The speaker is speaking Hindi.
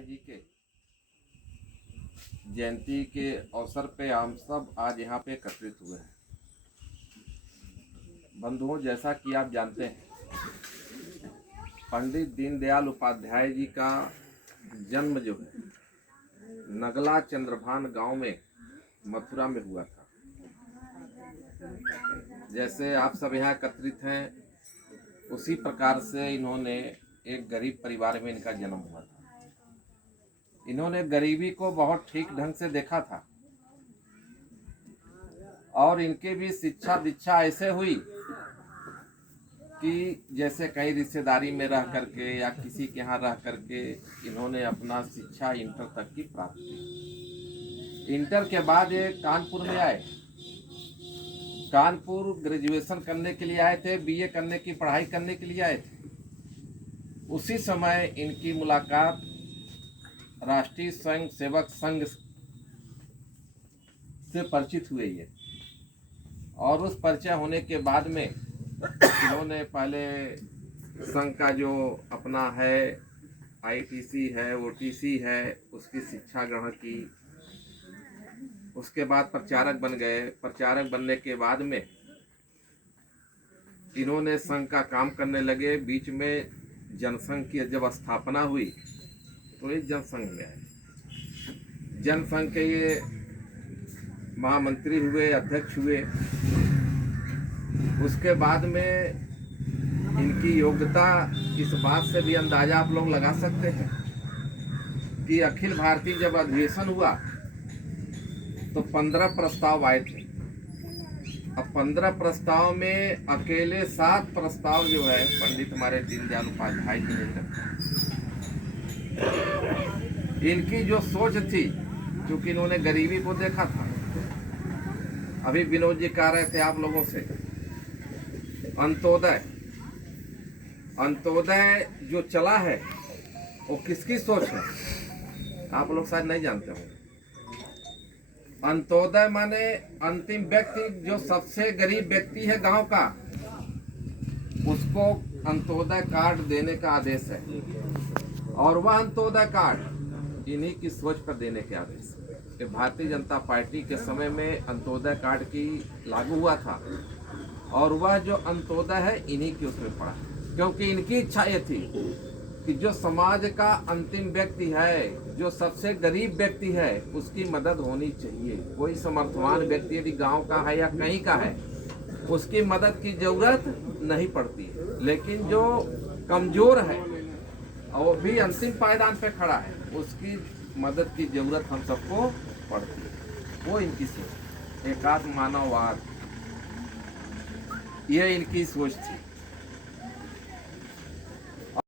जी के जयंती के अवसर पे हम सब आज यहाँ पे एकत्रित हुए हैं। बंधुओं, जैसा कि आप जानते हैं, पंडित दीनदयाल उपाध्याय जी का जन्म जो है नगला चंद्रभान गांव में मथुरा में हुआ था। जैसे आप सब यहाँ एकत्रित हैं, उसी प्रकार से इन्होंने एक गरीब परिवार में इनका जन्म हुआ था। इन्होंने गरीबी को बहुत ठीक ढंग से देखा था और इनके भी शिक्षा दीक्षा ऐसे हुई कि जैसे कई रिश्तेदारी में रह करके या किसी के यहाँ रह करके इन्होंने अपना शिक्षा इंटर तक की प्राप्त की। इंटर के बाद ये कानपुर में आए। कानपुर ग्रेजुएशन करने के लिए आए थे, बीए करने की पढ़ाई करने के लिए आए थे। उसी समय इनकी मुलाकात राष्ट्रीय स्वयं सेवक संघ से परिचित हुए ये, और उस परिचय होने के बाद में इन्होंने पहले संघ का जो अपना है आईटीसी है, ओटीसी है, उसकी शिक्षा ग्रहण की। उसके बाद प्रचारक बन गए। प्रचारक बनने के बाद में इन्होंने संघ का काम करने लगे। बीच में जनसंघ की जब स्थापना हुई तो ये जनसंघ में आए। जनसंघ के ये महामंत्री हुए, अध्यक्ष हुए। उसके बाद में इनकी योग्यता इस बात से भी अंदाजा आप लोग लगा सकते हैं कि अखिल भारतीय जब अधिवेशन हुआ तो 15 प्रस्ताव आए थे। अब 15 प्रस्ताव में अकेले 7 प्रस्ताव जो है पंडित हमारे दीनदयाल उपाध्याय जी ने रखा। इनकी जो सोच थी, क्योंकि इन्होंने गरीबी को देखा था। अभी विनोद जी कह रहे थे आप लोगों से, अंत्योदय जो चला है वो किसकी सोच है आप लोग शायद नहीं जानते होंगे। अंत्योदय माने अंतिम व्यक्ति, जो सबसे गरीब व्यक्ति है गांव का, उसको अंत्योदय कार्ड देने का आदेश है। और वह अंत्योदय कार्ड इन्हीं की सोच पर देने के आदेश है। भारतीय जनता पार्टी के समय में अंत्योदय कार्ड की लागू हुआ था और वह जो अंत्योदय है इन्हीं की उसमें पड़ा, क्योंकि इनकी इच्छा ये थी कि जो समाज का अंतिम व्यक्ति है, जो सबसे गरीब व्यक्ति है, उसकी मदद होनी चाहिए। कोई समर्थवान व्यक्ति यदि गांव का है या कहीं का है, उसकी मदद की जरूरत नहीं पड़ती। लेकिन जो कमजोर है और वो भी अंतिम पायदान पे खड़ा है, उसकी मदद की जरूरत हम सबको पड़ती है। वो इनकी सोच, एकात्म मानववाद, ये इनकी सोच थी।